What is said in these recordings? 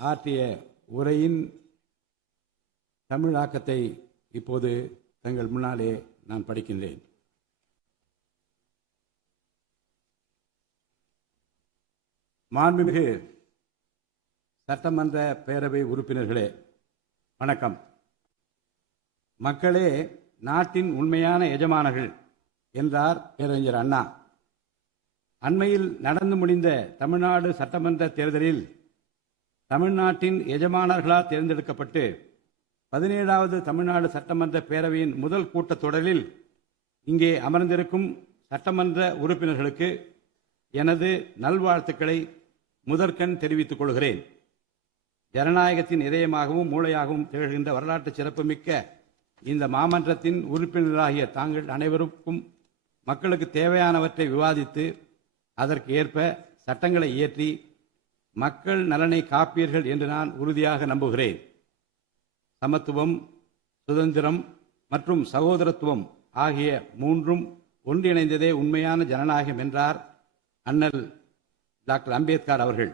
ஆற்றிய உரையின் தமிழாக்கத்தை இப்போது தங்கள் முன்னாலே நான் படிக்கின்றேன். மாண்புமிகு சட்டமன்ற பேரவை உறுப்பினர்களே, வணக்கம். மக்களே நாட்டின் உண்மையான எஜமானர்கள் என்றார் பேரறிஞர் அண்ணா. அண்மையில் நடந்து முடிந்த தமிழ்நாடு சட்டமன்ற தேர்தலில் தமிழ்நாட்டின் எஜமானர்களால் தேர்ந்தெடுக்கப்பட்டு 17வது தமிழ்நாடு சட்டமன்ற பேரவையின் முதல் கூட்டத்தொடரில் இங்கே அமர்ந்திருக்கும் சட்டமன்ற உறுப்பினர்களுக்கு எனது நல்வாழ்த்துக்களை முதற்கண் தெரிவித்துக் கொள்கிறேன். ஜனநாயகத்தின் இதயமாகவும் மூளையாகவும் திகழ்கின்ற வரலாற்று சிறப்புமிக்க இந்த மாமன்றத்தின் உறுப்பினராகிய தாங்கள் அனைவருக்கும் மக்களுக்கு தேவையானவற்றை விவாதித்து அதற்கு ஏற்ப சட்டங்களை இயற்றி மக்கள் நலனை காப்பீர்கள் என்று நான் உறுதியாக நம்புகிறேன். சமத்துவம், சுதந்திரம் மற்றும் சகோதரத்துவம் ஆகிய மூன்றும் ஒன்றிணைந்ததே உண்மையான ஜனநாயகம் என்றார் அண்ணல் டாக்டர் அம்பேத்கர் அவர்கள்.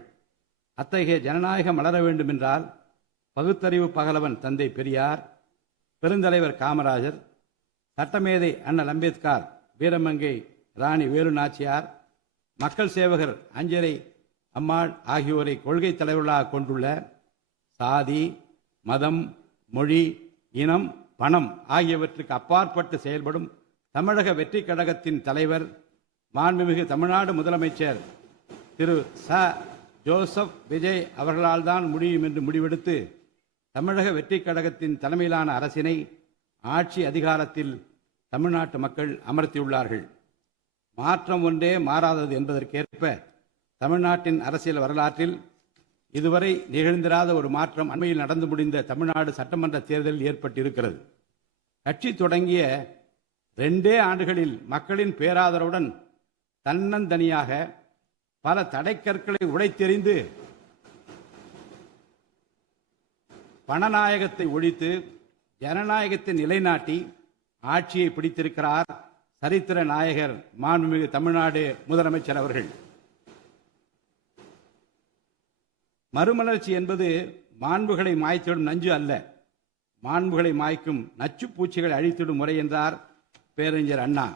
அத்தகைய ஜனநாயகம் மலர வேண்டுமென்றால் பகுத்தறிவு பகலவன் தந்தை பெரியார், பெருந்தலைவர் காமராஜர், சட்டமேதை அண்ணல் அம்பேத்கர், வீரமங்கை ராணி வேலு நாச்சியார், மக்கள் சேவகர் அஞ்சலை அம்மாள் ஆகியோரை கொள்கை தலைவர்களாக கொண்டுள்ள சாதி, மதம், மொழி, இனம், பணம் ஆகியவற்றுக்கு அப்பாற்பட்டு செயல்படும் தமிழக வெற்றி கழகத்தின் தலைவர் மாண்புமிகு தமிழ்நாடு முதலமைச்சர் திரு ச. ஜோசப் விஜய் அவர்களால் தான் முடியும் என்று முடிவெடுத்து தமிழக வெற்றி கழகத்தின் தலைமையிலான அரசினை ஆட்சி அதிகாரத்தில் தமிழ்நாட்டு மக்கள் அமர்த்தியுள்ளார்கள். மாற்றம் ஒன்றே மாறாதது என்பதற்கேற்ப தமிழ்நாட்டின் அரசியல் வரலாற்றில் இதுவரை நிகழ்ந்திராத ஒரு மாற்றம் அண்மையில் நடந்து முடிந்த தமிழ்நாடு சட்டமன்ற தேர்தலில் ஏற்பட்டிருக்கிறது. கட்சி தொடங்கிய 2 ஆண்டுகளில் மக்களின் பேராதரவுடன் தன்னந்தனியாக பல தடைக்கற்களை உடைத்தெறிந்து பணநாயகத்தை ஒழித்து ஜனநாயகத்தை நிலைநாட்டி ஆட்சியை பிடித்திருக்கிறார் சரித்திர நாயகர் மாண்புமிகு தமிழ்நாடு முதலமைச்சர் அவர்கள். மறுமலர்ச்சி என்பது மாண்புகளை மாய்த்திடும் நஞ்சு அல்ல, மாண்புகளை மாய்க்கும் நச்சு பூச்சிகளை அழித்திடும் முறை என்றார் பேரறிஞர் அண்ணா.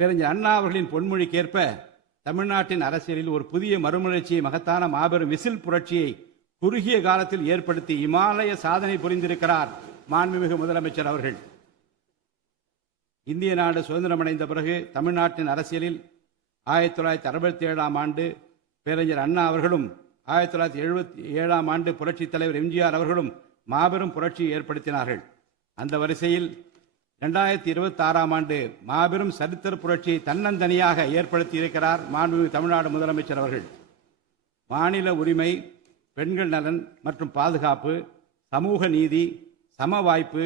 பேரறிஞர் அண்ணா அவர்களின் பொன்மொழிக்கேற்ப தமிழ்நாட்டின் அரசியலில் ஒரு புதிய மறுமலர்ச்சியை, மகத்தான மாபெரும் விசில் புரட்சியை குறுகிய காலத்தில் ஏற்படுத்தி இமாலய சாதனை புரிந்திருக்கிறார் மாண்புமிகு முதலமைச்சர் அவர்கள். இந்திய நாடு சுதந்திரமடைந்த பிறகு தமிழ்நாட்டின் அரசியலில் 1967ஆம் ஆண்டு பேரறிஞர் அண்ணா அவர்களும் 1977ஆம் ஆண்டு புரட்சித் தலைவர் எம்ஜிஆர் அவர்களும் மாபெரும் புரட்சியை ஏற்படுத்தினார்கள். அந்த வரிசையில் 2026ஆம் ஆண்டு மாபெரும் சரித்திர புரட்சியை தன்னந்தனியாக ஏற்படுத்தி இருக்கிறார் மாண்புமிகு தமிழ்நாடு முதலமைச்சர் அவர்கள். மாநில உரிமை, பெண்கள் நலன் மற்றும் பாதுகாப்பு, சமூக நீதி, சம வாய்ப்பு,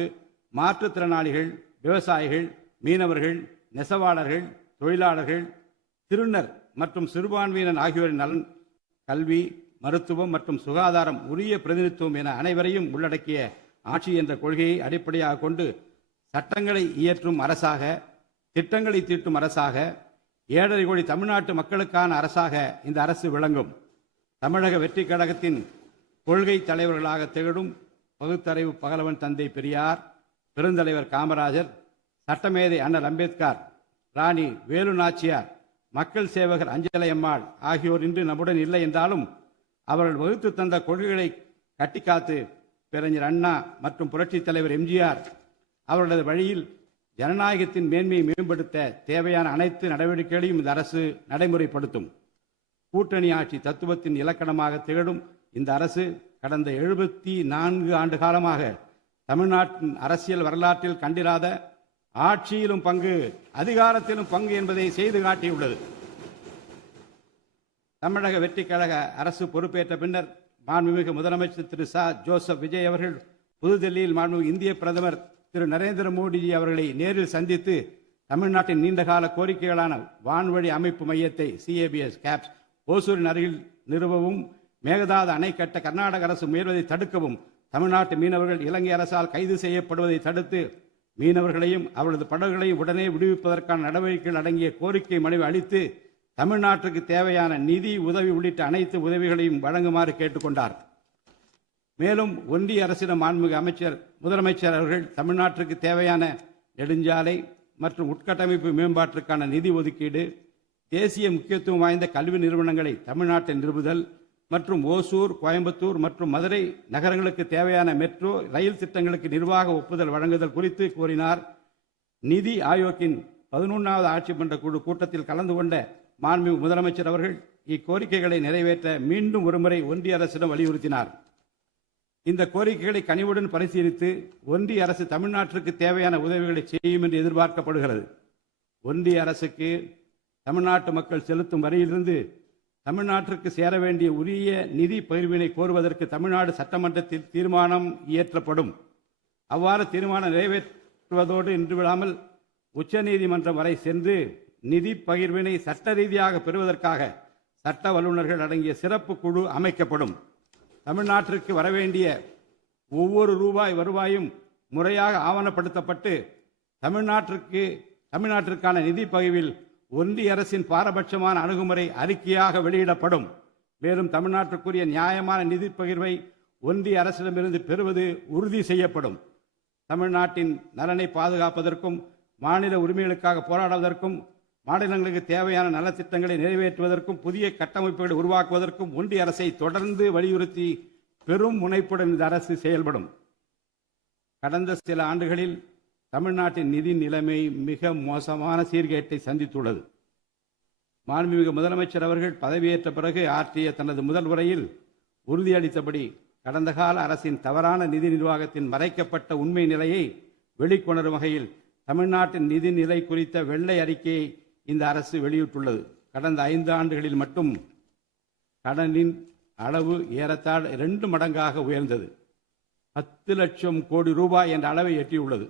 மாற்றுத்திறனாளிகள், விவசாயிகள், மீனவர்கள், நெசவாளர்கள், தொழிலாளர்கள், திருநர் மற்றும் சிறுபான்மையினர் ஆகியோரின் நலன், கல்வி, மருத்துவம் மற்றும் சுகாதாரம், உரிய பிரதிநிதித்துவம் என அனைவரையும் உள்ளடக்கிய ஆட்சி என்ற கொள்கையை அடிப்படையாக கொண்டு சட்டங்களை இயற்றும் அரசாக, திட்டங்களை தீட்டும் அரசாக, 7.5 கோடி தமிழ்நாட்டு மக்களுக்கான அரசாக இந்த அரசு விளங்கும். தமிழக வெற்றி கழகத்தின் கொள்கை தலைவர்களாக திகழும் பகுத்தறிவு பகலவன் தந்தை பெரியார், பெருந்தலைவர் காமராஜர், சட்டமேதை அண்ணல் அம்பேத்கர், ராணி வேலு நாச்சியார், மக்கள் சேவகர் அஞ்சலை அம்மாள் ஆகியோர் இன்று நம்முடன் இல்லை என்றாலும் அவர்கள் வகுத்து தந்த கொள்கைகளை கட்டிக்காத்து பேரறிஞர் அண்ணா மற்றும் புரட்சித் தலைவர் எம்ஜிஆர் அவர்களது வழியில் ஜனநாயகத்தின் மேன்மையை மேம்படுத்த தேவையான அனைத்து நடவடிக்கைகளையும் இந்த அரசு நடைமுறைப்படுத்தும். கூட்டணி ஆட்சி தத்துவத்தின் இலக்கணமாக திகழும் இந்த அரசு கடந்த 74 ஆண்டு காலமாக தமிழ்நாட்டின் அரசியல் வரலாற்றில் கண்டிராத ஆட்சியிலும் பங்கு, அதிகாரத்திலும் பங்கு என்பதை செய்து காட்டியுள்ளது. தமிழக வெற்றி கழக அரசு பொறுப்பேற்ற பின்னர் மாண்புமிகு முதலமைச்சர் திரு ச. ஜோசப் விஜய் அவர்கள் புதுதில்லியில் மாண்புமிகு இந்திய பிரதமர் திரு நரேந்திர மோடிஜி அவர்களை நேரில் சந்தித்து தமிழ்நாட்டின் நீண்டகால கோரிக்கைகளான வான்வழி அமைப்பு மையத்தை CABS கேப்ஸ் ஓசூரின் அருகில் நிறுவவும், மேகதாது அணை கட்ட கர்நாடக அரசு முயல்வதை தடுக்கவும், தமிழ்நாட்டு மீனவர்கள் இலங்கை அரசால் கைது செய்யப்படுவதை தடுத்து மீனவர்களையும் அவரது படகுகளையும் உடனே விடுவிப்பதற்கான நடவடிக்கைகள் அடங்கிய கோரிக்கை மனுவை அளித்து தமிழ்நாட்டுக்கு தேவையான நிதி உதவி உள்ளிட்ட அனைத்து உதவிகளையும் வழங்குமாறு கேட்டுக்கொண்டார். மேலும் ஒன்றிய அரசிடம் மாண்புமிகு முதலமைச்சர் அவர்கள் தமிழ்நாட்டிற்கு தேவையான நெடுஞ்சாலை மற்றும் உட்கட்டமைப்பு மேம்பாட்டிற்கான நிதி ஒதுக்கீடு, தேசிய முக்கியத்துவம் வாய்ந்த கல்வி நிறுவனங்களை தமிழ்நாட்டில் நிறுவுதல் மற்றும் ஓசூர், கோயம்புத்தூர் மற்றும் மதுரை நகரங்களுக்கு தேவையான மெட்ரோ ரயில் திட்டங்களுக்கு நிர்வாக ஒப்புதல் வழங்குதல் குறித்து கூறினார். நிதி ஆயோக்கின் 11வது ஆட்சி மன்ற குழு கூட்டத்தில் கலந்து கொண்ட மாண்புமிகு முதலமைச்சர் அவர்கள் இக்கோரிக்கைகளை நிறைவேற்ற மீண்டும் ஒருமுறை ஒன்றிய அரசிடம் வலியுறுத்தினார். இந்த கோரிக்கைகளை கனிவுடன் பரிசீலித்து ஒன்றிய அரசு தமிழ்நாட்டிற்கு தேவையான உதவிகளை செய்யும் என்று எதிர்பார்க்கப்படுகிறது. ஒன்றிய அரசுக்கு தமிழ்நாட்டு மக்கள் செலுத்தும் வரியிலிருந்து தமிழ்நாட்டிற்கு சேர வேண்டிய உரிய நிதி பகிர்வினை கோருவதற்கு தமிழ்நாடு சட்டமன்றத்தில் தீர்மானம் இயற்றப்படும். அவ்வாறு தீர்மானம் நிறைவேற்றுவதோடு நின்று விடாமல் உச்சநீதிமன்றம் வரை சென்று நிதி பகிர்வினை சட்ட ரீதியாக பெறுவதற்காக சட்ட வல்லுநர்கள் அடங்கிய சிறப்பு குழு அமைக்கப்படும். தமிழ்நாட்டிற்கு வரவேண்டிய ஒவ்வொரு ரூபாய் வருவாயும் முறையாக ஆவணப்படுத்தப்பட்டு தமிழ்நாட்டிற்கான நிதி பகிர்வில் ஒன்றிய அரசின் பாரபட்சமான அணுகுமுறை அறிக்கையாக வெளியிடப்படும். மேலும் தமிழ்நாட்டிற்குரிய நியாயமான நிதி பகிர்வை ஒன்றிய அரசிடமிருந்து பெறுவது உறுதி செய்யப்படும். தமிழ்நாட்டின் நலனை பாதுகாப்பதற்கும் மாநில உரிமைகளுக்காக போராடுவதற்கும் மாநிலங்களுக்கு தேவையான நலத்திட்டங்களை நிறைவேற்றுவதற்கும் புதிய கட்டமைப்புகளை உருவாக்குவதற்கும் ஒன்றிய அரசை தொடர்ந்து வலியுறுத்தி பெரும் முனைப்புடன் இந்த அரசு செயல்படும். கடந்த சில ஆண்டுகளில் தமிழ்நாட்டின் நிதி நிலைமை மிக மோசமான சீர்கேட்டை சந்தித்துள்ளது. மாண்புமிகு முதலமைச்சர் அவர்கள் பதவியேற்ற பிறகு ஆற்றிய தனது முதல் உரையில் உறுதியளித்தபடி கடந்த கால அரசின் தவறான நிதி நிர்வாகத்தின் மறைக்கப்பட்ட உண்மை நிலையை வெளிக்கொணரும் வகையில் தமிழ்நாட்டின் நிதி நிலை குறித்த வெள்ளை அறிக்கையை இந்த அரசு வெளியிட்டுள்ளது. கடந்த 5 ஆண்டுகளில் மட்டும் கடனின் அளவு ஏறத்தாழ 2 மடங்காக உயர்ந்தது. 10 லட்சம் கோடி ரூபாய் என்ற அளவை எட்டியுள்ளது.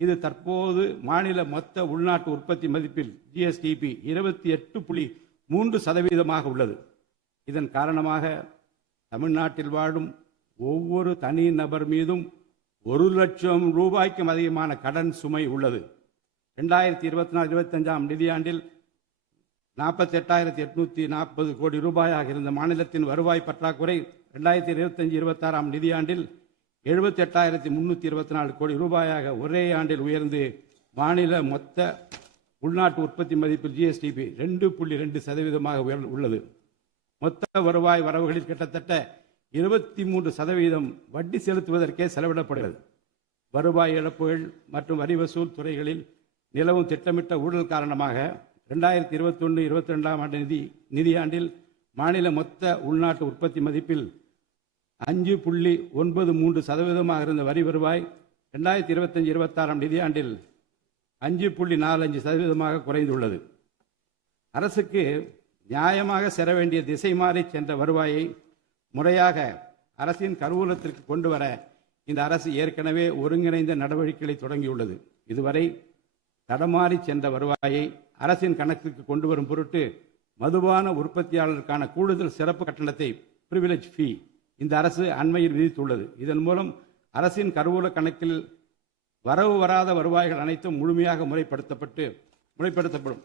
இது தற்போது மாநில மொத்த உள்நாட்டு உற்பத்தி மதிப்பில் ஜிஎஸ்டிபி 28.3% உள்ளது. இதன் காரணமாக தமிழ்நாட்டில் வாழும் ஒவ்வொரு தனி நபர் மீதும் 1 லட்சம் ரூபாய்க்கும் அதிகமான கடன் சுமை உள்ளது. 2024-25 நிதியாண்டில் 48,840 கோடி ரூபாயாக இருந்த மாநிலத்தின் வருவாய் பற்றாக்குறை 2025-26 நிதியாண்டில் 78,324 கோடி ரூபாயாக ஒரே ஆண்டில் உயர்ந்து மாநில மொத்த உள்நாட்டு உற்பத்தி மதிப்பில் ஜிஎஸ்டிபி 2.2% உள்ளது. மொத்த வருவாய் வரவுகளில் கிட்டத்தட்ட 23% வட்டி செலுத்துவதற்கே செலவிடப்படுகிறது. வருவாய் இழப்புகள் மற்றும் வரி வசூல் துறைகளில் நிலவும் திட்டமிட்ட ஊழல் காரணமாக 2021-22 நிதியாண்டில் மாநில மொத்த உள்நாட்டு உற்பத்தி மதிப்பில் 5.93% இருந்த வரி வருவாய் 2025-26 நிதியாண்டில் 5.45% குறைந்துள்ளது. அரசுக்கு நியாயமாக செல்ல வேண்டிய திசை மாறி சென்ற வருவாயை முறையாக அரசின் கருவூலத்திற்கு கொண்டு வர இந்த அரசு ஏற்கனவே ஒருங்கிணைந்த நடவடிக்கைகளை தொடங்கியுள்ளது. இதுவரை தடமாறி சென்ற வருவாயை அரசின் கணக்குக்கு கொண்டு வரும் பொருட்டு மதுபான உற்பத்தியாளருக்கான கூடுதல் சிறப்பு கட்டணத்தை பிரிவிலேஜ் ஃபீ இந்த அரசு அண்மையில் விதித்துள்ளது. இதன் மூலம் அரசின் கருவூல கணக்கில் வரவு வராத வருவாய்கள் அனைத்தும் முழுமையாக முறைப்படுத்தப்படும்.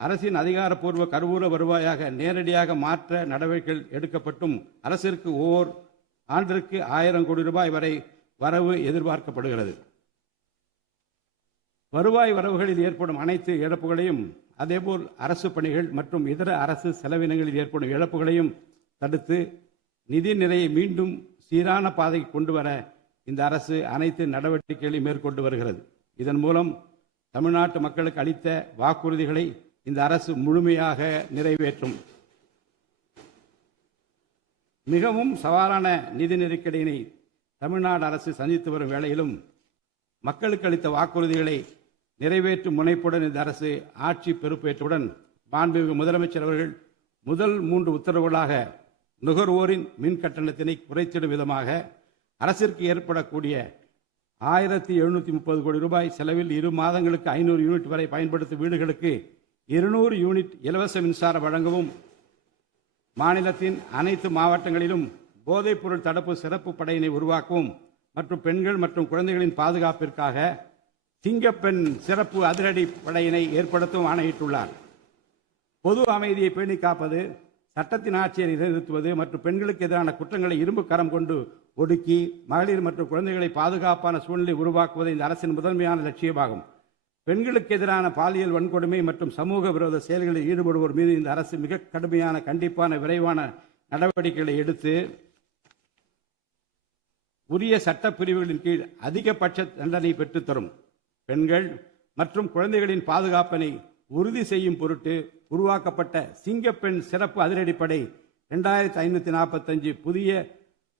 அரசின் அதிகாரப்பூர்வ கருவூல வருவாயாக நேரடியாக மாற்ற நடவடிக்கைகள் எடுக்கப்பட்டும் அரசிற்கு ஓர் ஆண்டிற்கு 1000 கோடி ரூபாய் வரை வரவு எதிர்பார்க்கப்படுகிறது. வருவாய் வரவுகளில் ஏற்படும் அனைத்து இழப்புகளையும் அதேபோல் அரசு பணிகள் மற்றும் இதர அரசு செலவினங்களில் ஏற்படும் இழப்புகளையும் தடுத்து நிதி நிலையை மீண்டும் சீரான பாதைக்கு கொண்டு வர இந்த அரசு அனைத்து நடவடிக்கைகளையும் மேற்கொண்டு வருகிறது. இதன் மூலம் தமிழ்நாட்டு மக்களுக்கு அளித்த வாக்குறுதிகளை இந்த அரசு முழுமையாக நிறைவேற்றும். மிகவும் சவாலான நிதி நெருக்கடியினை தமிழ்நாடு அரசு சந்தித்து வரும் வேளையிலும் மக்களுக்கு அளித்த வாக்குறுதிகளை நிறைவேற்றும் முனைப்புடன் இந்த அரசு ஆட்சி பொறுப்பேற்றவுடன் மாண்புமிகு முதலமைச்சர் அவர்கள் முதல் 3 உத்தரவுகளாக நுகர்வோரின் மின் கட்டணத்தினை குறைத்திடும் விதமாக அரசிற்கு ஏற்படக்கூடிய 1730 கோடி ரூபாய் செலவில் 2 மாதங்களுக்கு 500 யூனிட் வரை பயன்படுத்தும் வீடுகளுக்கு 200 யூனிட் இலவச மின்சாரம் வழங்கவும், மாநிலத்தின் அனைத்து மாவட்டங்களிலும் போதைப் பொருள் தடுப்பு சிறப்பு படையினை உருவாக்கவும் மற்றும் பெண்கள் மற்றும் குழந்தைகளின் பாதுகாப்பிற்காக சிங்கப்பெண் சிறப்பு அதிரடி படையினை ஏற்படுத்தவும் ஆணையிட்டுள்ளார். பொது அமைதியை பேணி காப்பது, சட்டத்தின் ஆட்சியை நிலைநிறுத்துவது மற்றும் பெண்களுக்கு எதிரான குற்றங்களை இரும்பு கரம் கொண்டு ஒடுக்கி மகளிர் மற்றும் குழந்தைகளை பாதுகாப்பான சூழ்நிலை உருவாக்குவது இந்த அரசின் முதன்மையான லட்சியமாகும். பெண்களுக்கு எதிரான பாலியல் வன்கொடுமை மற்றும் சமூக விரோத செயல்களில் ஈடுபடுவோர் மீது இந்த அரசு மிக கடுமையான, கண்டிப்பான, விரைவான நடவடிக்கைகளை எடுத்து உரிய சட்ட பிரிவுகளின் கீழ் அதிகபட்ச தண்டனை பெற்றுத்தரும். பெண்கள் மற்றும் குழந்தைகளின் பாதுகாப்பினை உறுதி செய்யும் பொருட்டு உருவாக்கப்பட்ட சிங்கப்பெண் சிறப்பு அதிரடிப்படை 2545 புதிய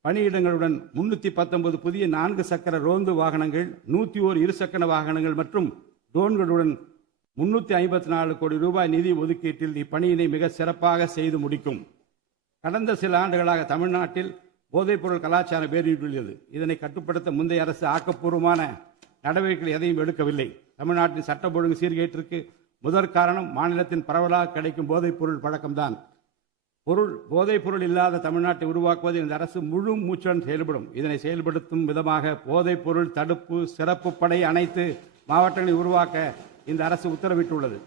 பணியிடங்களுடன் 319 புதிய 4 சக்கர ரோந்து வாகனங்கள், 101 இருசக்கர வாகனங்கள் மற்றும் ட்ரோன்களுடன் 354 கோடி ரூபாய் நிதி ஒதுக்கீட்டில் இப்பணியினை மிக சிறப்பாக செய்து முடிக்கும். கடந்த சில ஆண்டுகளாக தமிழ்நாட்டில் போதைப்பொருள் கலாச்சாரம் வேரூன்றியுள்ளது. இதனை கட்டுப்படுத்த முந்தைய அரசு ஆக்கப்பூர்வமான நடவடிக்கைகள் எதையும் எடுக்கவில்லை. தமிழ்நாட்டின் சட்டம் ஒழுங்கு சீர்கேட்டிற்கு முதற் காரணம் மாநிலத்தின் பரவலாக கிடைக்கும் போதைப்பொருள் பழக்கம்தான். போதைப்பொருள் இல்லாத தமிழ்நாட்டை உருவாக்குவது இந்த அரசு முழு மூச்சுடன் செயல்படும். இதனை செயல்படுத்தும் விதமாக போதைப்பொருள் தடுப்பு சிறப்பு படை அனைத்து மாவட்டங்களை உருவாக்க இந்த அரசு உத்தரவிட்டுள்ளது.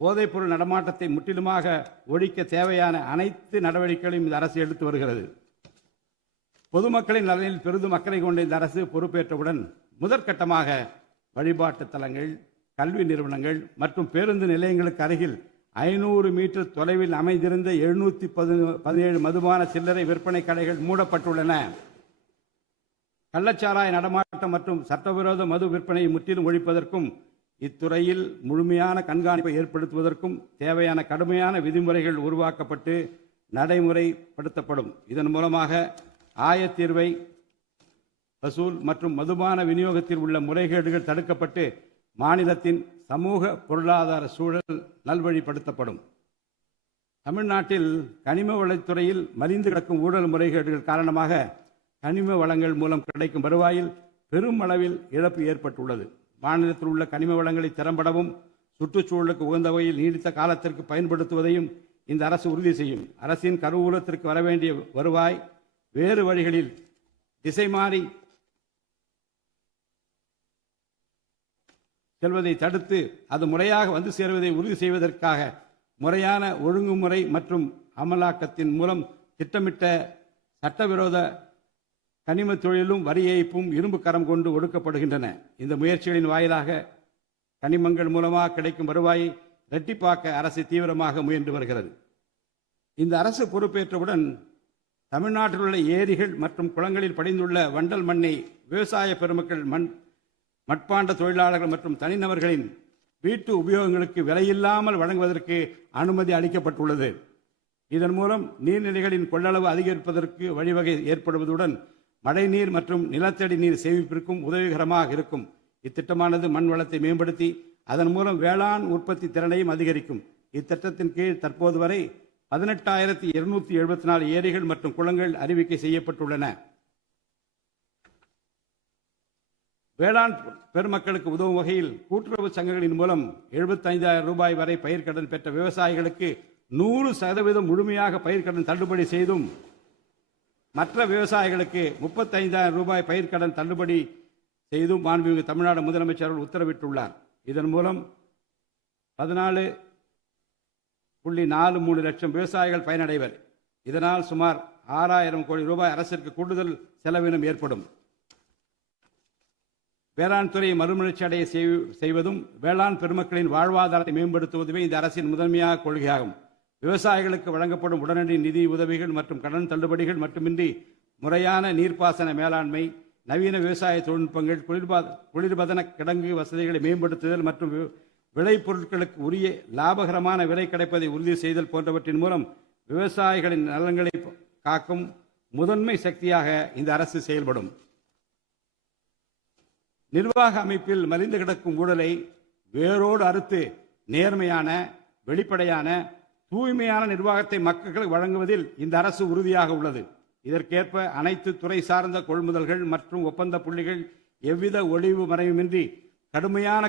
போதைப்பொருள் நடமாட்டத்தை முற்றிலுமாக ஒழிக்க தேவையான அனைத்து நடவடிக்கைகளையும் இந்த அரசு எடுத்து வருகிறது. பொதுமக்களின் நலனில் பெரிதும் அக்கறை கொண்ட இந்த அரசு பொறுப்பேற்றவுடன் முதற்கட்டமாக வழிபாட்டு தலங்கள், கல்வி நிறுவனங்கள் மற்றும் பேருந்து நிலையங்களுக்கு அருகில் 500 மீட்டர் தொலைவில் அமைந்திருந்த 717 மதுபான சில்லறை விற்பனை கடைகள் மூடப்பட்டுள்ளன. கள்ளச்சாராய நடமாட்டம் மற்றும் சட்டவிரோத மது விற்பனையை முற்றிலும் ஒழிப்பதற்கும் இத்துறையில் முழுமையான கண்காணிப்பை ஏற்படுத்துவதற்கும் தேவையான கடுமையான விதிமுறைகள் உருவாக்கப்பட்டு நடைமுறைப்படுத்தப்படும். இதன் மூலமாக ஆயத்தீர்வை வசூல் மற்றும் மதுபான விநியோகத்தில் உள்ள முறைகேடுகள் தடுக்கப்பட்டு மாநிலத்தின் சமூக பொருளாதார சூழல் நல்வழிப்படுத்தப்படும். தமிழ்நாட்டில் கனிம வளத்துறையில் மலிந்து கிடக்கும் ஊழல் முறைகேடுகள் காரணமாக கனிம வளங்கள் மூலம் கிடைக்கும் வருவாயில் பெரும் அளவில் இழப்பு ஏற்பட்டுள்ளது. மாநிலத்தில் உள்ள கனிம வளங்களை திறம்படவும் சுற்றுச்சூழலுக்கு உகந்த வகையில் நீடித்த காலத்திற்கு பயன்படுத்துவதையும் இந்த அரசு உறுதி செய்யும். அரசின் கருவூலத்திற்கு வரவேண்டிய வருவாய் வேறு வழிகளில் திசை மாறி செல்வதை தடுத்து அது முறையாக வந்து சேருவதை உறுதி செய்வதற்காக முறையான ஒழுங்குமுறை மற்றும் அமலாக்கத்தின் மூலம் திட்டமிட்ட சட்டவிரோத கனிம தொழிலும் வரி ஏய்ப்பும் இரும்பு கரம் கொண்டு ஒடுக்கப்படுகின்றன. இந்த முயற்சிகளின் வாயிலாக கனிமங்கள் மூலமாக கிடைக்கும் வருவாயை இரட்டிப்பாக்க அரசு தீவிரமாக முயன்று வருகிறது. இந்த அரசு பொறுப்பேற்றவுடன் தமிழ்நாட்டில் உள்ள ஏரிகள் மற்றும் குளங்களில் படிந்துள்ள வண்டல் மண்ணை விவசாய பெருமக்கள், மட்பாண்ட தொழிலாளர்கள் மற்றும் தனிநபர்களின் வீட்டு உபயோகங்களுக்கு விலையில்லாமல் வழங்குவதற்கு அனுமதி அளிக்கப்பட்டுள்ளது. இதன் மூலம் நீர்நிலைகளின் கொள்ளளவு அதிகரிப்பதற்கு வழிவகை ஏற்படுவதுடன் மழைநீர் மற்றும் நிலத்தடி நீர் சேமிப்பிற்கும் உதவிகரமாக இருக்கும். இத்திட்டமானது மண் வளத்தை மேம்படுத்தி அதன் மூலம் வேளாண் உற்பத்தி திறனையும் அதிகரிக்கும். இத்திட்டத்தின் கீழ் தற்போது வரை 18,274 ஏரிகள் மற்றும் குளங்கள் அறிவிக்கை செய்யப்பட்டுள்ளன. வேளாண் பெருமக்களுக்கு உதவும் வகையில் கூட்டுறவு சங்கங்களின் மூலம் 75,000 ரூபாய் வரை பயிர்க்கடன் பெற்ற விவசாயிகளுக்கு 100% முழுமையாக பயிர்க்கடன் தள்ளுபடி செய்தும், மற்ற விவசாயிகளுக்கு 35,000 ரூபாய் பயிர்க்கடன் தள்ளுபடி செய்தும் மாண்புமிகு தமிழ்நாடு முதலமைச்சர் உத்தரவிட்டுள்ளார். இதன் மூலம் 14.43 லட்சம் விவசாயிகள் பயனடைவர். இதனால் சுமார் 6,000 கோடி ரூபாய் அரசிற்கு கூடுதல் செலவினம் ஏற்படும். வேளாண் துறையை மறுமலர்ச்சி அடைய செய்வதும் வேளாண் பெருமக்களின் வாழ்வாதாரத்தை மேம்படுத்துவதுமே இந்த அரசின் முதன்மையாக கொள்கையாகும். விவசாயிகளுக்கு வழங்கப்படும் உடனடி நிதி உதவிகள் மற்றும் கடன் தள்ளுபடிகள் மட்டுமின்றி முறையான நீர்ப்பாசன மேலாண்மை, நவீன விவசாய தொழில்நுட்பங்கள், குளிர்பதன கிடங்கு வசதிகளை மேம்படுத்துதல் மற்றும் விளைபொருட்களுக்கு உரிய லாபகரமான விலை கிடைப்பதை உறுதி செய்தல் போன்றவற்றின் மூலம் விவசாயிகளின் நலன்களை காக்கும் முதன்மை சக்தியாக இந்த அரசு செயல்படும். நிர்வாக அமைப்பில் மலிந்து கிடக்கும் ஊழலை வேரோடு அறுத்து நேர்மையான, வெளிப்படையான, தூய்மையான நிர்வாகத்தை மக்களுக்கு வழங்குவதில் இந்த அரசு உறுதியாக உள்ளது. இதற்கேற்ப அனைத்து துறை சார்ந்த கொள்முதல்கள் மற்றும் ஒப்பந்த புள்ளிகள் எவ்வித ஒளிவு மறைவுமின்றி கடுமையான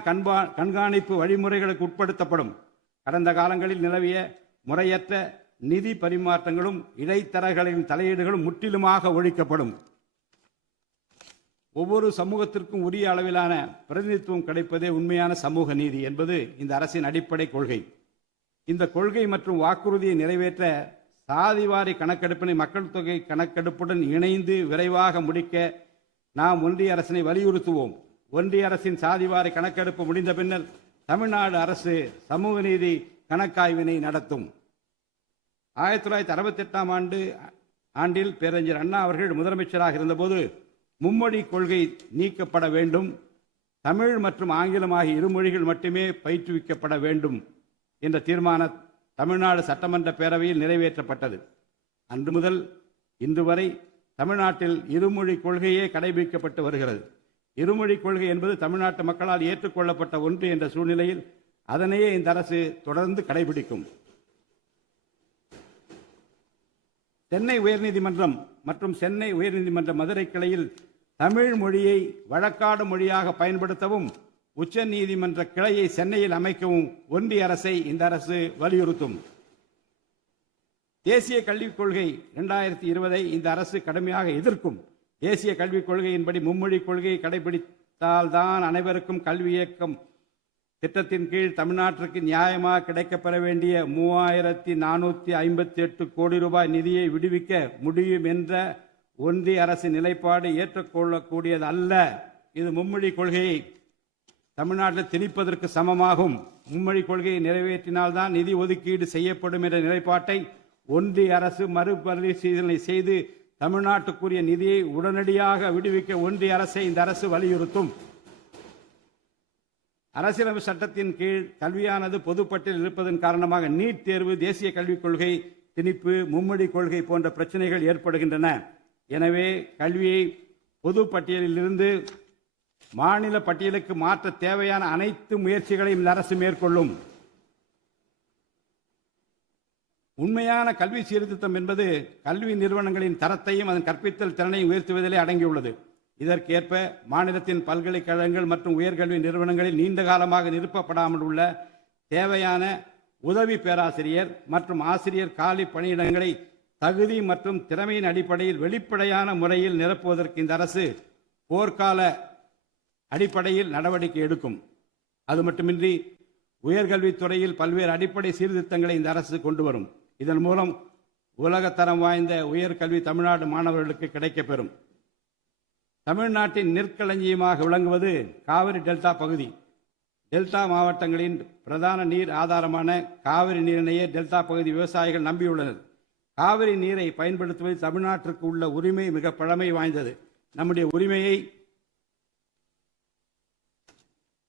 கண்காணிப்பு வழிமுறைகளுக்கு உட்படுத்தப்படும். கடந்த காலங்களில் நிலவிய முறையற்ற நிதி பரிமாற்றங்களும் இடைத்தரகர்களின் தலையீடுகளும் முற்றிலுமாக ஒழிக்கப்படும். ஒவ்வொரு சமூகத்திற்கும் உரிய அளவிலான பிரதிநிதித்துவம் கிடைப்பதே உண்மையான சமூக நீதி என்பது இந்த அரசின் அடிப்படை கொள்கை. இந்த கொள்கை மற்றும் வாக்குறுதியை நிறைவேற்ற சாதிவாரி கணக்கெடுப்பினை மக்கள் தொகை கணக்கெடுப்புடன் இணைந்து விரைவாக முடிக்க நாம் ஒன்றிய அரசினை வலியுறுத்துவோம். ஒன்றிய அரசின் சாதிவாரி கணக்கெடுப்பு முடிந்த பின்னர் தமிழ்நாடு அரசு சமூக நீதி கணக்காய்வினை நடத்தும். 1968 ஆண்டில் பேரறிஞர் அண்ணா அவர்கள் முதலமைச்சராக இருந்தபோது மும்மொழி கொள்கை நீக்கப்பட வேண்டும், தமிழ் மற்றும் ஆங்கிலம் ஆகிய இருமொழிகள் மட்டுமே பயிற்றுவிக்கப்பட வேண்டும் என்ற தீர்மானம் தமிழ்நாடு சட்டமன்ற பேரவையில் நிறைவேற்றப்பட்டது. அன்று முதல் இன்று வரை தமிழ்நாட்டில் இருமொழி கொள்கையே கடைபிடிக்கப்பட்டு வருகிறது. இருமொழி கொள்கை என்பது தமிழ்நாட்டு மக்களால் ஏற்றுக்கொள்ளப்பட்ட ஒன்று என்ற சூழ்நிலையில் அதனையே இந்த அரசு தொடர்ந்து கடைபிடிக்கும். சென்னை உயர்நீதிமன்றம் மற்றும் சென்னை உயர்நீதிமன்ற மதுரை கிளையில் தமிழ் மொழியை வழக்காடு மொழியாக பயன்படுத்தவும் உச்ச நீதிமன்ற கிளையை சென்னையில் அமைக்கவும் ஒன்றிய அரசை இந்த அரசு வலியுறுத்தும். தேசிய கல்விக் கொள்கை 2020 இந்த அரசு கடுமையாக எதிர்க்கும். தேசிய கல்விக் கொள்கையின்படி மும்மொழி கொள்கையை கடைபிடித்தால்தான் அனைவருக்கும் கல்வி இயக்கம் திட்டத்தின் கீழ் தமிழ்நாட்டிற்கு நியாயமாக கிடைக்கப்பெற வேண்டிய 3458 கோடி ரூபாய் நிதியை விடுவிக்க முடியும் என்ற ஒன்றிய அரசின் நிலைப்பாடு ஏற்றுக்கொள்ளக்கூடியது அல்ல. இது மும்மொழி கொள்கையை தமிழ்நாட்டில் திணிப்பதற்கு சமமாகும். மும்மொழி கொள்கையை நிறைவேற்றினால்தான் நிதி ஒதுக்கீடு செய்யப்படும் என்ற நிலைப்பாட்டை ஒன்றிய அரசு மறுபரிசீலனை செய்து தமிழ்நாட்டுக்குரிய நிதியை உடனடியாக விடுவிக்க ஒன்றிய அரசை இந்த அரசு வலியுறுத்தும். அரசியலமைப்பு சட்டத்தின் கீழ் கல்வியானது பொதுப்பட்டியலில் இருப்பதன் காரணமாக நீட் தேர்வு, தேசிய கல்விக் கொள்கை திணிப்பு, மும்மொழி கொள்கை போன்ற பிரச்சனைகள் ஏற்படுகின்றன. எனவே கல்வியை பொது பட்டியலில் இருந்து மாநில பட்டியலுக்கு மாற்ற தேவையான அனைத்து முயற்சிகளையும் இந்த அரசு மேற்கொள்ளும். உண்மையான கல்வி சீர்திருத்தம் என்பது கல்வி நிறுவனங்களின் தரத்தையும் அதன் கற்பித்தல் திறனையும் உயர்த்துவதிலே அடங்கியுள்ளது. இதற்கேற்ப மாநிலத்தின் பல்கலைக்கழகங்கள் மற்றும் உயர்கல்வி நிறுவனங்களில் நீண்ட காலமாக நிரப்பப்படாமல் உள்ள தேவையான உதவி பேராசிரியர் மற்றும் ஆசிரியர் காலி பணியிடங்களை தகுதி மற்றும் திறமையின் அடிப்படையில் வெளிப்படையான முறையில் நிரப்புவதற்கு இந்த அரசு போர்க்கால அடிப்படையில் நடவடிக்கை எடுக்கும். அது மட்டுமின்றி உயர்கல்வித்துறையில் பல்வேறு அடிப்படை சீர்திருத்தங்களை இந்த அரசு கொண்டு வரும். இதன் மூலம் உலகத்தரம் வாய்ந்த உயர்கல்வி தமிழ்நாடு மாணவர்களுக்கு கிடைக்கப்பெறும். தமிழ்நாட்டின் நெற்களஞ்சியமாக விளங்குவது காவிரி டெல்டா பகுதி. டெல்டா மாவட்டங்களின் பிரதான நீர் ஆதாரமான காவிரி நீரினையே டெல்டா பகுதி விவசாயிகள் நம்பியுள்ளனர். காவிரி நீரை பயன்படுத்துவதில் தமிழ்நாட்டிற்கு உள்ள உரிமை மிக பழமை வாய்ந்தது. நம்முடைய உரிமையை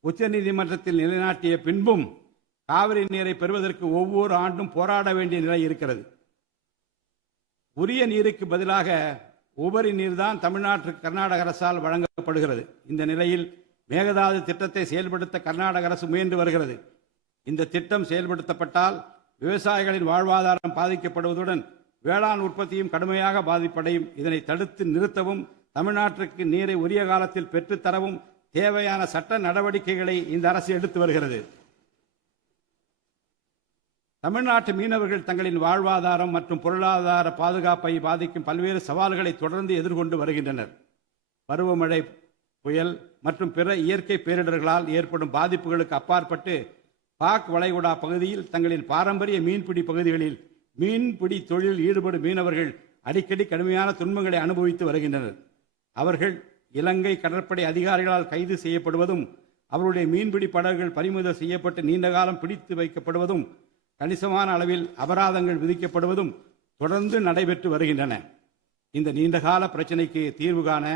உச்சநீதிமன்றத்தில் நிலைநாட்டிய பின்பும் காவிரி நீரை பெறுவதற்கு ஒவ்வொரு ஆண்டும் போராட வேண்டிய நிலை இருக்கிறது. உரிய நீருக்கு பதிலாக உபரி நீர்தான் தமிழ்நாட்டிற்கு கர்நாடக அரசால் வழங்கப்படுகிறது. இந்த நிலையில் மேகதாது திட்டத்தை செயல்படுத்த கர்நாடக அரசு முயன்று வருகிறது. இந்த திட்டம் செயல்படுத்தப்பட்டால் விவசாயிகளின் வாழ்வாதாரம் பாதிக்கப்படுவதுடன் வேளாண் உற்பத்தியும் கடுமையாக பாதிப்படையும். இதனை தடுத்து நிறுத்தவும் தமிழ்நாட்டிற்கு நீரை உரிய காலத்தில் பெற்றுத்தரவும் தேவையான சட்ட நடவடிக்கைகளை இந்த அரசு எடுத்து வருகிறது. தமிழ்நாட்டு மீனவர்கள் தங்களின் வாழ்வாதாரம் மற்றும் பொருளாதார பாதுகாப்பை பாதிக்கும் பல்வேறு சவால்களை தொடர்ந்து எதிர்கொண்டு வருகின்றனர். பருவமழை, புயல் மற்றும் பிற இயற்கை பேரிடர்களால் ஏற்படும் பாதிப்புகளுக்கு அப்பாற்பட்டு பாக் வளைகுடா பகுதியில் தங்களின் பாரம்பரிய மீன்பிடி பகுதிகளில் மீன்பிடி தொழிலில் ஈடுபடும் மீனவர்கள் அடிக்கடி கடுமையான துன்பங்களை அனுபவித்து வருகின்றனர். அவர்கள் இலங்கை கடற்படை அதிகாரிகளால் கைது செய்யப்படுவதும் அவருடைய மீன்பிடி படகுகள் பறிமுதல் செய்யப்பட்டு நீண்ட காலம் பிடித்து வைக்கப்படுவதும் கணிசமான அளவில் அபராதங்கள் விதிக்கப்படுவதும் தொடர்ந்து நடைபெற்று வருகின்றன. இந்த நீண்டகால பிரச்சினைக்கு தீர்வு காண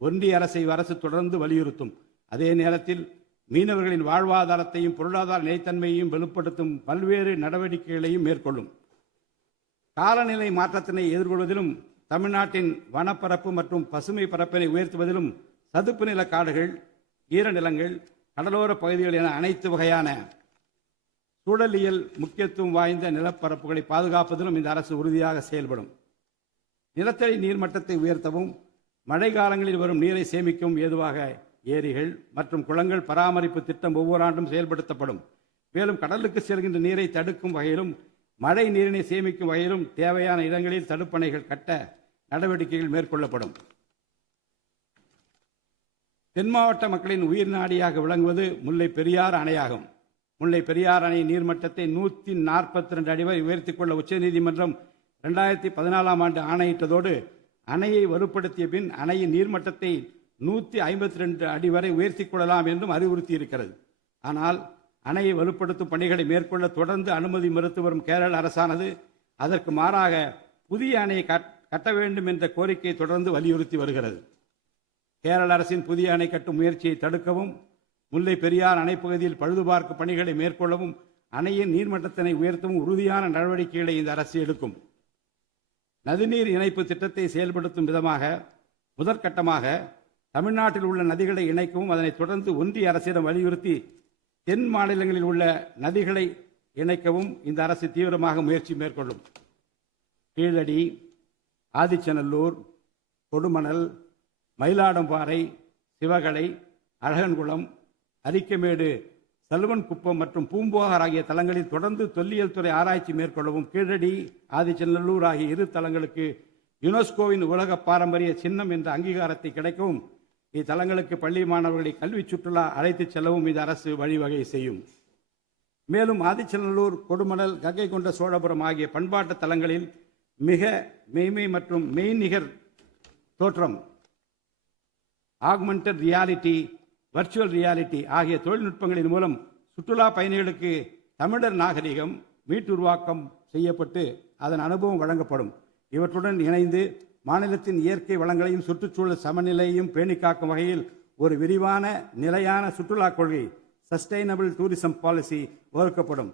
ஒன்றிய அரசு தொடர்ந்து வலியுறுத்தும். அதே நேரத்தில் மீனவர்களின் வாழ்வாதாரத்தையும் பொருளாதார நிலைத்தன்மையையும் வலுப்படுத்தும் பல்வேறு நடவடிக்கைகளையும் மேற்கொள்ளும். காலநிலை மாற்றத்தினை எதிர்கொள்வதிலும் தமிழ்நாட்டின் வனப்பரப்பு மற்றும் பசுமை பரப்பினை உயர்த்துவதிலும் சதுப்பு நில காடுகள், ஈரநிலங்கள், கடலோர பகுதிகள் என அனைத்து வகையான சூழலியல் முக்கியத்துவம் வாய்ந்த நிலப்பரப்புகளை பாதுகாப்பதிலும் இந்த அரசு உறுதியாக செயல்படும். நிலத்தடி நீர்மட்டத்தை உயர்த்தவும் மழை காலங்களில் வரும் நீரை சேமிக்கவும் ஏதுவாக ஏரிகள் மற்றும் குளங்கள் பராமரிப்பு திட்டம் ஒவ்வொரு ஆண்டும் செயல்படுத்தப்படும். மேலும் கடலுக்கு செல்கின்ற நீரை தடுக்கும் வகையிலும் மழை நீரினை சேமிக்கும் வகையிலும் தேவையான இடங்களில் தடுப்பணைகள் கட்ட நடவடிக்கைகள் மேற்கொள்ளப்படும். தென் மாவட்ட மக்களின் உயிர் நாடியாக விளங்குவது முல்லை பெரியாறு அணையாகும். முல்லை பெரியாறு அணை நீர்மட்டத்தை 142 அடி வரை உயர்த்திக் கொள்ள உச்சநீதிமன்றம் 2014ஆம் ஆண்டு ஆணையிட்டதோடு அணையை வலுப்படுத்திய பின் அணையின் நீர்மட்டத்தை 152 அடி வரை உயர்த்திக் கொள்ளலாம் என்றும் அறிவுறுத்தியிருக்கிறது. ஆனால் அணையை வலுப்படுத்தும் பணிகளை மேற்கொள்ள தொடர்ந்து அனுமதி மறுத்து வரும் கேரள அரசானது அதற்கு மாறாக புதிய அணையை கட்ட வேண்டும் என்ற கோரிக்கையை தொடர்ந்து வலியுறுத்தி வருகிறது. கேரள அரசின் புதிய அணை கட்டும் முயற்சியை தடுக்கவும், முல்லை பெரியார் அணைப்பகுதியில் பழுதுபார்க்கும் பணிகளை மேற்கொள்ளவும், அணையின் நீர்மட்டத்தினை உயர்த்தவும் உறுதியான நடவடிக்கைகளை இந்த அரசு எடுக்கும். நதிநீர் இணைப்பு திட்டத்தை செயல்படுத்தும் விதமாக முதற்கட்டமாக தமிழ்நாட்டில் உள்ள நதிகளை இணைக்கவும், அதனைத் தொடர்ந்து ஒன்றிய அரசிடம் வலியுறுத்தி தென் மாநிலங்களில் உள்ள நதிகளை இணைக்கவும் இந்த அரசு தீவிரமாக முயற்சி மேற்கொள்ளும். கீழடி, ஆதிச்சநல்லூர், கொடுமணல், மயிலாடும்பாறை, சிவகலை, அழகன்குளம், அரிக்கமேடு, சல்வன்குப்பம் மற்றும் பூம்புகார் ஆகிய தலங்களில் தொடர்ந்து தொல்லியல் துறை ஆராய்ச்சி மேற்கொள்ளவும், கீழடி, ஆதிச்சநல்லூர் ஆகிய இரு தலங்களுக்கு யுனெஸ்கோவின் உலக பாரம்பரிய சின்னம் என்ற அங்கீகாரத்தை கிடைக்கவும், இத்தலங்களுக்கு பள்ளி மாணவர்களை கல்வி சுற்றுலா அழைத்துச் செல்லவும் இந்த அரசு வழிவகை செய்யும். மேலும் ஆதிச்சநல்லூர், கொடுமணல், கங்கை கொண்ட சோழபுரம் ஆகிய பண்பாட்டு தலங்களில் மிக மெய்மை மற்றும் மெய்நிகர் தோற்றம், ஆக்மெண்டட் ரியாலிட்டி, வர்ச்சுவல் ரியாலிட்டி ஆகிய தொழில்நுட்பங்களின் மூலம் சுற்றுலா பயணிகளுக்கு தமிழர் நாகரிகம் மீட்டுருவாக்கம் செய்யப்பட்டு அதன் அனுபவம் வழங்கப்படும். இவற்றுடன் இணைந்து மாநிலத்தின் இயற்கை வளங்களையும் சுற்றுச்சூழல் சமநிலையையும் பேணிக்காக்கும் வகையில் ஒரு விரிவான நிலையான சுற்றுலா கொள்கை, சஸ்டைனபிள் டூரிசம் பாலிசி வகுக்கப்படும்.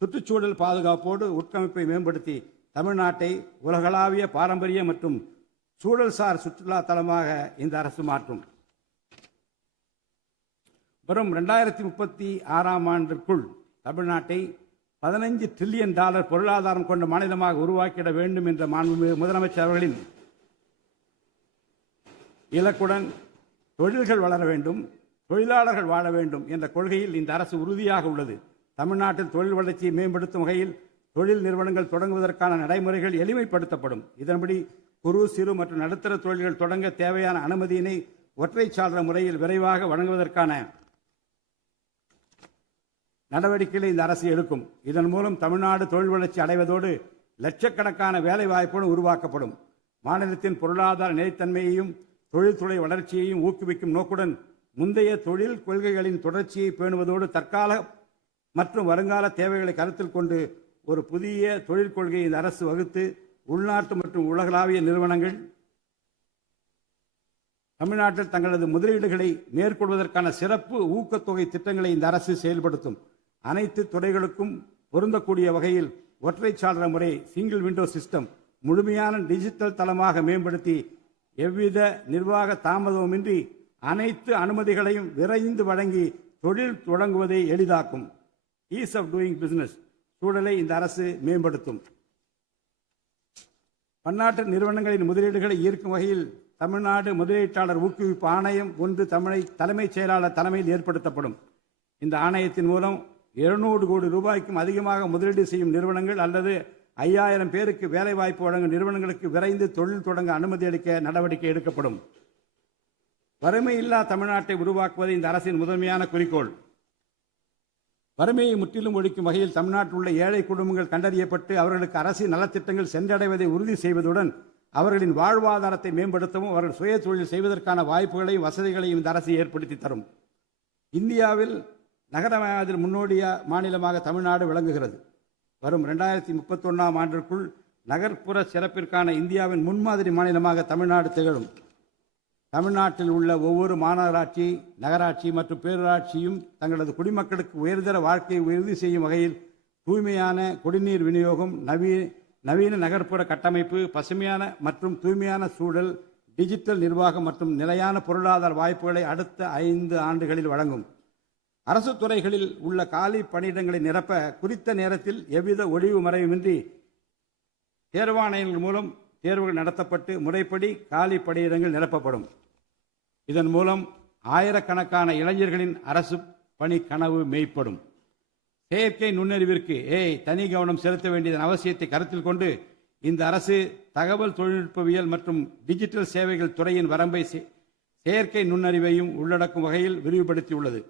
சுற்றுச்சூழல் பாதுகாப்போடு உட்கமைப்பை மேம்படுத்தி தமிழ்நாட்டை உலகளாவிய பாரம்பரிய மற்றும் சூழல்சார் சுற்றுலா தலமாக இந்த அரசு மாற்றும். வரும் 2036ஆம் ஆண்டிற்குள் தமிழ்நாட்டை $15 டிரில்லியன் பொருளாதாரம் கொண்ட மாநிலமாக உருவாக்கிட வேண்டும் என்ற முதலமைச்சர் அவர்களின் இலக்குடன் தொழில்கள் வளர வேண்டும், தொழிலாளர்கள் வாழ வேண்டும் என்ற கொள்கையில் இந்த அரசு உறுதியாக உள்ளது. தமிழ்நாட்டில் தொழில் வளர்ச்சியை மேம்படுத்தும் வகையில் தொழில் நிறுவனங்கள் தொடங்குவதற்கான நடைமுறைகள் எளிமைப்படுத்தப்படும். இதன்படி குறு, சிறு மற்றும் நடுத்தர தொழில்கள் தொடங்க தேவையான அனுமதியினை ஒற்றை சாளர முறையில் விரைவாக வழங்குவதற்கான நடவடிக்கைகளை இந்த அரசு எடுக்கும். இதன் மூலம் தமிழ்நாடு தொழில் வளர்ச்சி அடைவதோடு லட்சக்கணக்கான வேலை வாய்ப்புகளும் உருவாக்கப்படும். மாநிலத்தின் பொருளாதார நிலைத்தன்மையையும் தொழில்துறை வளர்ச்சியையும் ஊக்குவிக்கும் நோக்குடன் முந்தைய தொழில் கொள்கைகளின் தொடர்ச்சியை பேணுவதோடு தற்கால மற்றும் வருங்கால தேவைகளை கருத்தில் கொண்டு ஒரு புதிய தொழில் கொள்கையை இந்த அரசு வகுத்து உள்நாட்டு மற்றும் உலகளாவிய நிறுவனங்கள் தமிழ்நாட்டில் தங்களது முதலீடுகளை மேற்கொள்வதற்கான சிறப்பு ஊக்கத்தொகை திட்டங்களை இந்த அரசு செயல்படுத்தும். அனைத்து துறைகளுக்கும் பொருந்தக்கூடிய வகையில் ஒற்றை சாளர முறை, சிங்கிள் விண்டோ சிஸ்டம் முழுமையான டிஜிட்டல் தளமாக மேம்படுத்தி எவ்வித நிர்வாக தாமதமின்றி அனைத்து அனுமதிகளையும் விரைந்து வழங்கி தொழில் தொடங்குவதை எளிதாக்கும். ஈஸ் ஆஃப் டூயிங் பிசினஸ் சூழலை இந்த அரசு மேம்படுத்தும். பன்னாட்டு நிறுவனங்களின் முதலீடுகளை ஈர்க்கும் வகையில் தமிழ்நாடு முதலீட்டாளர் ஊக்குவிப்பு ஆணையம் ஒன்று தலைமைச் செயலாளர் தலைமையில் ஏற்படுத்தப்படும். இந்த ஆணையத்தின் மூலம் 200 கோடி ரூபாய்க்கும் அதிகமாக முதலீடு செய்யும் நிறுவனங்கள் அல்லது 5000 பேருக்கு வேலைவாய்ப்பு வழங்கும் நிறுவனங்களுக்கு விரைந்து தொழில் தொடங்க அனுமதி அளிக்க நடவடிக்கை எடுக்கப்படும். வறுமையில்லா தமிழ்நாட்டை உருவாக்குவது இந்த அரசின் முதன்மையான குறிக்கோள். வறுமையை முற்றிலும் ஒழிக்கும் வகையில் தமிழ்நாட்டில் உள்ள ஏழை குடும்பங்கள் கண்டறியப்பட்டு அவர்களுக்கு அரசின் நலத்திட்டங்கள் சென்றடைவதை உறுதி செய்வதுடன் அவர்களின் வாழ்வாதாரத்தை மேம்படுத்தவும் அவர்கள் சுய தொழில் செய்வதற்கான வாய்ப்புகளையும் வசதிகளையும் இந்த அரசு ஏற்படுத்தி தரும். இந்தியாவில் நகரமயமாதல் முன்னோடிய மாநிலமாக தமிழ்நாடு விளங்குகிறது. வரும் 2031ஆம் ஆண்டிற்குள் நகர்ப்புற சிறப்பிற்கான இந்தியாவின் முன்மாதிரி மாநிலமாக தமிழ்நாடு திகழும். தமிழ்நாட்டில் உள்ள ஒவ்வொரு மாநகராட்சி, நகராட்சி மற்றும் பேரூராட்சியும் தங்களது குடிமக்களுக்கு உயர்தர வாழ்க்கையை உறுதி செய்யும் வகையில் தூய்மையான குடிநீர் விநியோகம், நவீன நகர்ப்புற கட்டமைப்பு, பசுமையான மற்றும் தூய்மையான சூழல், டிஜிட்டல் நிர்வாகம் மற்றும் நிலையான பொருளாதார வாய்ப்புகளை அடுத்த 5 ஆண்டுகளில் வழங்கும். அரசு துறைகளில் உள்ள காலி பணியிடங்களை நிரப்ப குறித்த நேரத்தில் எவ்வித ஒளிவு மறைவுமின்றி தேர்வாணையங்கள் மூலம் தேர்வுகள் நடத்தப்பட்டு முறைப்படி காலி பணியிடங்கள் நிரப்பப்படும். இதன் மூலம் ஆயிரக்கணக்கான இளைஞர்களின் அரசு பணி கனவு மெய்ப்படும். செயற்கை நுண்ணறிவிற்கு தனி கவனம் செலுத்த வேண்டியதன் அவசியத்தை கருத்தில் கொண்டு இந்த அரசு தகவல் தொழில்நுட்பவியல் மற்றும் டிஜிட்டல் சேவைகள் துறையின் வரம்பை செயற்கை நுண்ணறிவையும் உள்ளடக்கும் வகையில் விரிவுபடுத்தியுள்ளது.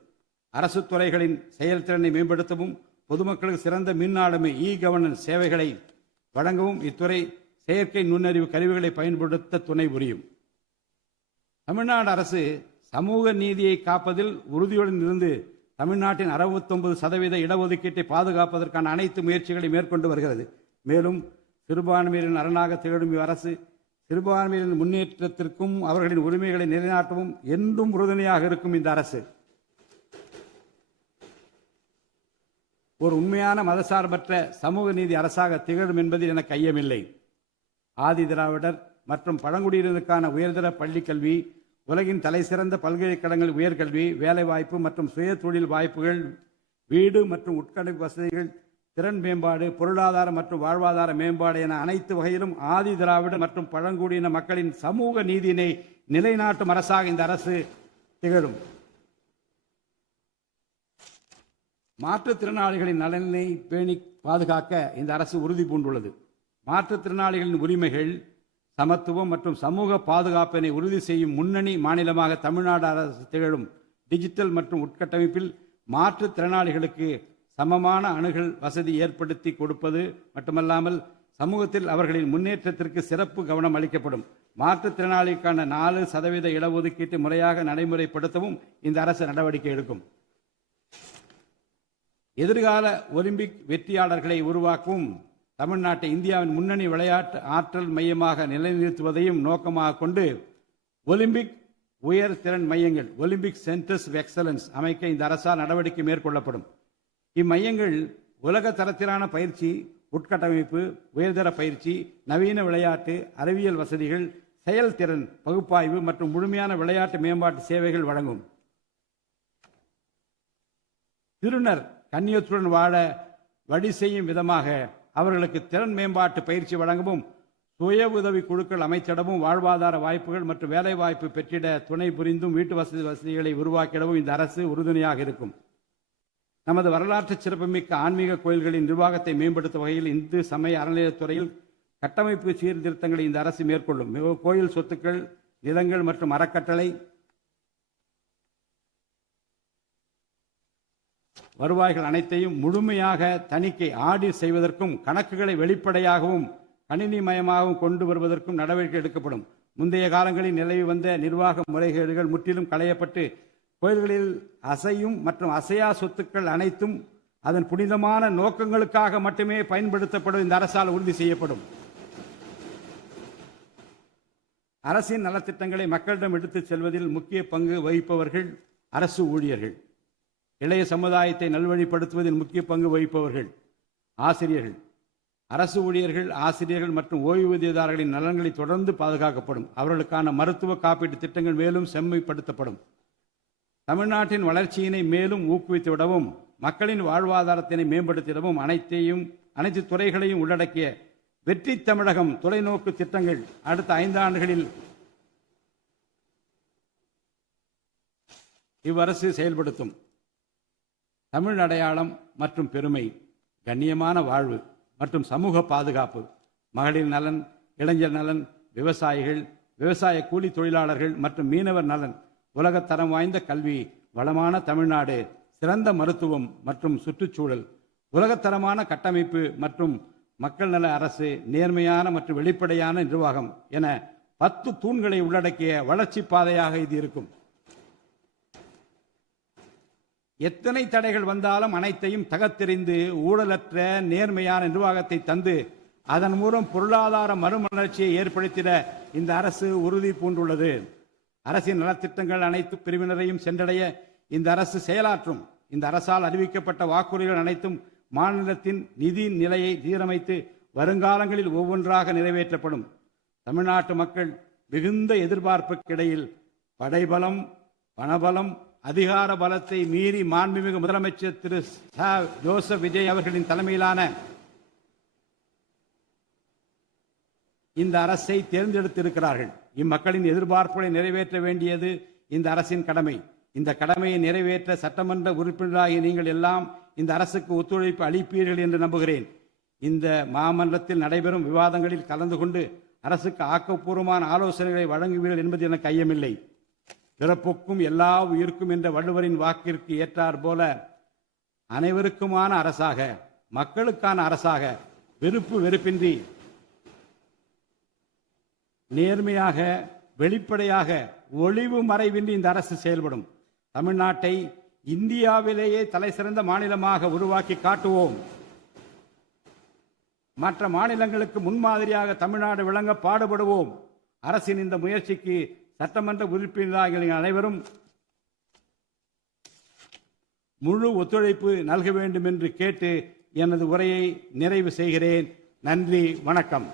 அரசு துறைகளின் செயல்திறனை மேம்படுத்தவும் பொதுமக்களுக்கு சிறந்த மின் ஆளுமை கவர்னன்ஸ் சேவைகளை வழங்கவும் இத்துறை செயற்கை நுண்ணறிவு கருவிகளை பயன்படுத்த துணை புரியும். தமிழ்நாடு அரசு சமூக நீதியை காப்பதில் உறுதியுடன் இருந்து தமிழ்நாட்டின் 69% இடஒதுக்கீட்டை பாதுகாப்பதற்கான அனைத்து முயற்சிகளை மேற்கொண்டு வருகிறது. மேலும் சிறுபான்மையினரின் அரணாக திகழும் அரசு சிறுபான்மையினரின் முன்னேற்றத்திற்கும் அவர்களின் உரிமைகளை நிலைநாட்டவும் என்றும் உறுதுணையாக இருக்கும். இந்த அரசு ஒரு உண்மையான மதசார்பற்ற சமூக நீதி அரசாக திகழும் என்பதில் எனக்கு ஐயமில்லை. ஆதி திராவிடர் மற்றும் பழங்குடியினருக்கான உயர்தர பள்ளிக்கல்வி, உலகின் தலைசிறந்த பல்கலைக்கழகங்கள் உயர்கல்வி, வேலைவாய்ப்பு மற்றும் சுய தொழில் வாய்ப்புகள், வீடு மற்றும் உட்கட்டமைப்பு வசதிகள், திறன் மேம்பாடு, பொருளாதார மற்றும் வாழ்வாதார மேம்பாடு என அனைத்து வகையிலும் ஆதி திராவிடர் மற்றும் பழங்குடியின மக்களின் சமூக நீதியினை நிலைநாட்டும் அரசாக இந்த அரசு திகழும். மாற்றுத்திறனாளிகளின் நலனை பேணி பாதுகாக்க இந்த அரசு உறுதி பூண்டுள்ளது. மாற்றுத்திறனாளிகளின் உரிமைகள், சமத்துவம் மற்றும் சமூக பாதுகாப்பினை உறுதி செய்யும் முன்னணி மாநிலமாக தமிழ்நாடு அரசு திகழும். டிஜிட்டல் மற்றும் உட்கட்டமைப்பில் மாற்றுத்திறனாளிகளுக்கு சமமான அணுகல் வசதி ஏற்படுத்தி கொடுப்பது மட்டுமல்லாமல் சமூகத்தில் அவர்களின் முன்னேற்றத்திற்கு சிறப்பு கவனம் அளிக்கப்படும். மாற்றுத்திறனாளிக்கான 4% இடஒதுக்கீட்டு முறையாக நடைமுறைப்படுத்தவும் இந்த அரசு நடவடிக்கை எடுக்கும். எதிர்கால ஒலிம்பிக் வெற்றியாளர்களை உருவாக்கவும் தமிழ்நாட்டை இந்தியாவின் முன்னணி விளையாட்டு ஆற்றல் மையமாக நிலைநிறுத்துவதையும் நோக்கமாக கொண்டு ஒலிம்பிக் உயர் திறன் மையங்கள் ஒலிம்பிக் சென்டர்ஸ் ஆஃப் எக்ஸலன்ஸ் அமைக்க இந்த அரசால் நடவடிக்கை மேற்கொள்ளப்படும். இம்மையங்கள் உலக தரத்திலான பயிற்சி, உட்கட்டமைப்பு, உயர்தர பயிற்சி, நவீன விளையாட்டு, அறிவியல் வசதிகள், செயல்திறன் பகுப்பாய்வு மற்றும் முழுமையான விளையாட்டு மேம்பாட்டு சேவைகள் வழங்கும். திருநர் கண்ணியத்துடன் வாழ வழி செய்யும் விதமாக அவர்களுக்கு திறன் மேம்பாட்டு பயிற்சி வழங்கவும், சுய உதவி குழுக்கள் அமைத்திடவும், வாழ்வாதார வாய்ப்புகள் மற்றும் வேலை வாய்ப்பு பெற்றிட துணை புரிந்தும் வீட்டு வசதிகளை உருவாக்கிடவும் இந்த அரசு உறுதுணையாக இருக்கும். நமது வரலாற்று சிறப்புமிக்க ஆன்மீக கோயில்களின் நிர்வாகத்தை மேம்படுத்தும் வகையில் இந்து சமய அறநிலையத்துறையில் கட்டமைப்பு சீர்திருத்தங்களை இந்த அரசு மேற்கொள்ளும். கோயில் சொத்துக்கள், நிலங்கள் மற்றும் அறக்கட்டளை வருவாய்கள் அனைத்தையும் முழுமையாக தணிக்கை ஆடிட் செய்வதற்கும் கணக்குகளை வெளிப்படையாகவும் கணினிமயமாகவும் கொண்டு வருவதற்கும் நடவடிக்கை எடுக்கப்படும். முந்தைய காலங்களில் நிலவி வந்த நிர்வாக முறைகேடுகள் முற்றிலும் களையப்பட்டு கோயில்களில் அசையும் மற்றும் அசையா சொத்துக்கள் அனைத்தும் அதன் புனிதமான நோக்கங்களுக்காக மட்டுமே பயன்படுத்தப்படும் இந்த அரசால் உறுதி செய்யப்படும். அரசின் நலத்திட்டங்களை மக்களிடம் எடுத்துச் செல்வதில் முக்கிய பங்கு வகிப்பவர்கள் அரசு ஊழியர்கள். இளைய சமுதாயத்தை நல்வழிப்படுத்துவதில் முக்கிய பங்கு வகிப்பவர்கள் ஆசிரியர்கள். அரசு ஊழியர்கள், ஆசிரியர்கள் மற்றும் ஓய்வூதியதாரர்களின் நலன்களை தொடர்ந்து பாதுகாக்கப்படும். அவர்களுக்கான மருத்துவ காப்பீட்டு திட்டங்கள் மேலும் செம்மைப்படுத்தப்படும். தமிழ்நாட்டின் வளர்ச்சியினை மேலும் ஊக்குவித்துவிடவும், மக்களின் வாழ்வாதாரத்தினை மேம்படுத்திடவும் அனைத்து துறைகளையும் உள்ளடக்கிய வெற்றி தமிழகம் தொலைநோக்கு திட்டங்கள் அடுத்த 5 ஆண்டுகளில் இவ்வரசு செயல்படுத்தும். தமிழ் அடையாளம் மற்றும் பெருமை, கண்ணியமான வாழ்வு மற்றும் சமூக பாதுகாப்பு, மகளிர் நலன், இளைஞர் நலன், விவசாயிகள், விவசாய கூலி தொழிலாளர்கள் மற்றும் மீனவர் நலன், உலகத்தரம் வாய்ந்த கல்வி, வளமான தமிழ்நாடு, சிறந்த மருத்துவம் மற்றும் சுற்றுச்சூழல், உலகத்தரமான கட்டமைப்பு மற்றும் மக்கள் நல அரசு, நேர்மையான மற்றும் வெளிப்படையான நிர்வாகம் என 10 தூண்களை உள்ளடக்கிய வளர்ச்சி பாதையாக இது இருக்கும். எத்தனை தடைகள் வந்தாலும் அனைத்தையும் தகர்த்தெறிந்து ஊழலற்ற நேர்மையான நிர்வாகத்தை தந்து அதன் மூலம் பொருளாதார மறுமலர்ச்சியை ஏற்படுத்திட இந்த அரசு உறுதி பூண்டுள்ளது. அரசின் நலத்திட்டங்கள் அனைத்து பிரிவினரையும் சென்றடைய இந்த அரசு செயலாற்றும். இந்த அரசால் அறிவிக்கப்பட்ட வாக்குறுதிகள் அனைத்தும் மாநிலத்தின் நிதி நிலையை சீரமைத்து வருங்காலங்களில் ஒவ்வொன்றாக நிறைவேற்றப்படும். தமிழ்நாட்டு மக்கள் மிகுந்த எதிர்பார்ப்புக்கிடையில் படைபலம், பணபலம், அதிகார பலத்தை மீறி மாண்புமிகு முதலமைச்சர் திரு ஜோசப் விஜய் அவர்களின் தலைமையிலான இந்த அரசை தேர்ந்தெடுத்திருக்கிறார்கள். இம்மக்களின் எதிர்பார்ப்புகளை நிறைவேற்ற வேண்டியது இந்த அரசின் கடமை. இந்த கடமையை நிறைவேற்ற சட்டமன்ற உறுப்பினராகிய நீங்கள் எல்லாம் இந்த அரசுக்கு ஒத்துழைப்பு அளிப்பீர்கள் என்று நம்புகிறேன். இந்த மாமன்றத்தில் நடைபெறும் விவாதங்களில் கலந்து கொண்டு அரசுக்கு ஆக்கப்பூர்வமான ஆலோசனைகளை வழங்குவீர்கள் என்பது எனக்கு ஐயமில்லை. பிறப்புக்கும் எல்லா உயிர்க்கும் என்ற வள்ளுவரின் வாக்கிற்கு ஏற்றார் போல அனைவருக்குமான அரசாக, மக்களுக்கான அரசாக, வெறுப்பு வெறுப்பின்றி நேர்மையாக, வெளிப்படையாக, ஒளிவு மறைவின்றி இந்த அரசு செயல்படும். தமிழ்நாட்டை இந்தியாவிலேயே தலைசிறந்த மாநிலமாக உருவாக்கி காட்டுவோம். மற்ற மாநிலங்களுக்கு முன்மாதிரியாக தமிழ்நாடு விளங்க பாடுபடுவோம். அரசின் இந்த முயற்சிக்கு சட்டமன்ற உறுப்பினர்கள் அனைவரும் முழு ஒத்துழைப்பு நல்க வேண்டும் என்று கேட்டு எனது உரையை நிறைவு செய்கிறேன். நன்றி, வணக்கம்.